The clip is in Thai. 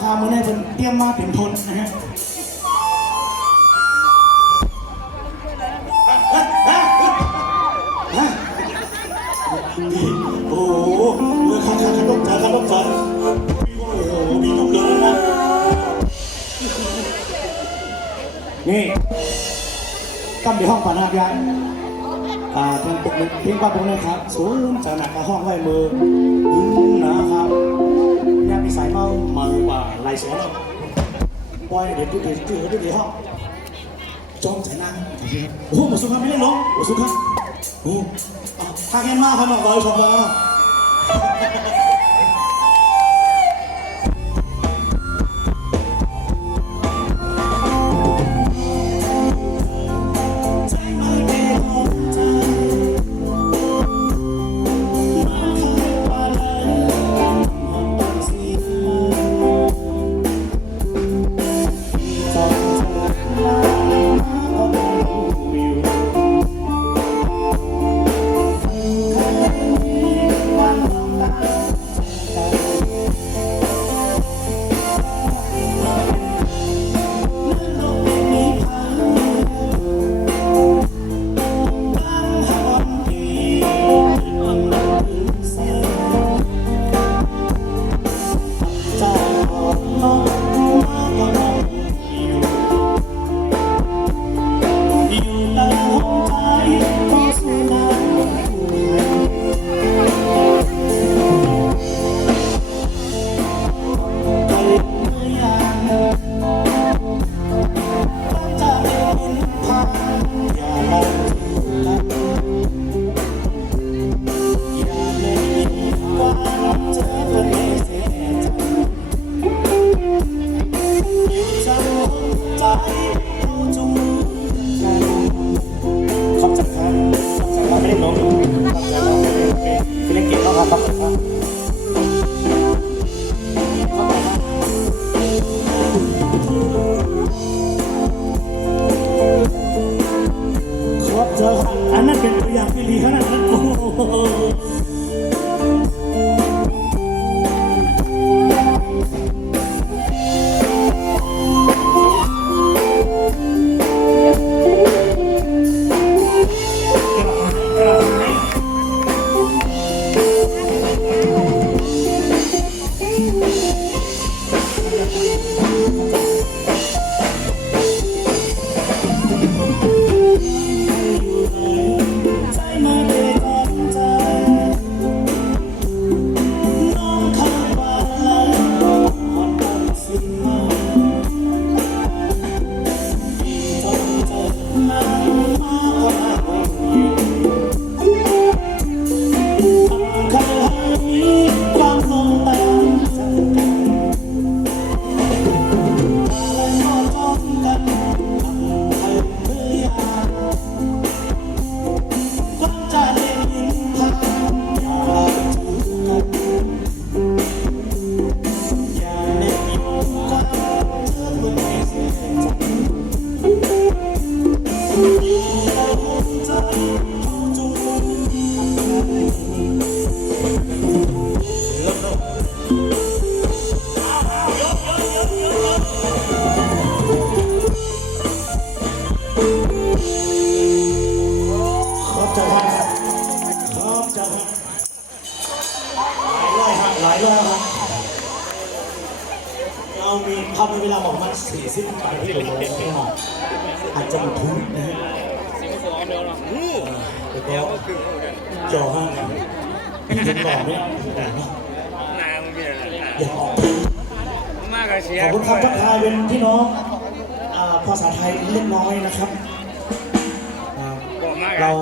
พามือในเป็นเตรียมมาเป็นทนนะฮะโอ้โหเรื่องข้างๆต้องจ่ายต้องจ่ายโอ้โหมีลูกเลยนะนี่ตั้มในห้องปานาบยาเพียงปกเพียงปาปกนะครับสูงจากหนักห้องไว้มือนะครับเนี่ยมีสายเมามือกว่าลายเสือเราปล่อยเดี๋ยวดูห้องจอมใจนั่งโอ้โหมาสุขครับไม่เล่นน้องมาสุขครับโอ้ถ้าแค่มากครับน้องบอยชมมาอันนั้นเป็นตัวอย่างที่ดีขนาดนั้นโอ้โหหลายรอบครับเรามีทำในเวลาบอกมัน40 ปีที่เหลืออาจจะมันทุนนะฮะแล้วจอห้างพี่จะต่อเนี่ยอยากออกขอบคุณคำทักทายเป็นพี่น้องภาษาไทยเล็กน้อยนะครับเรา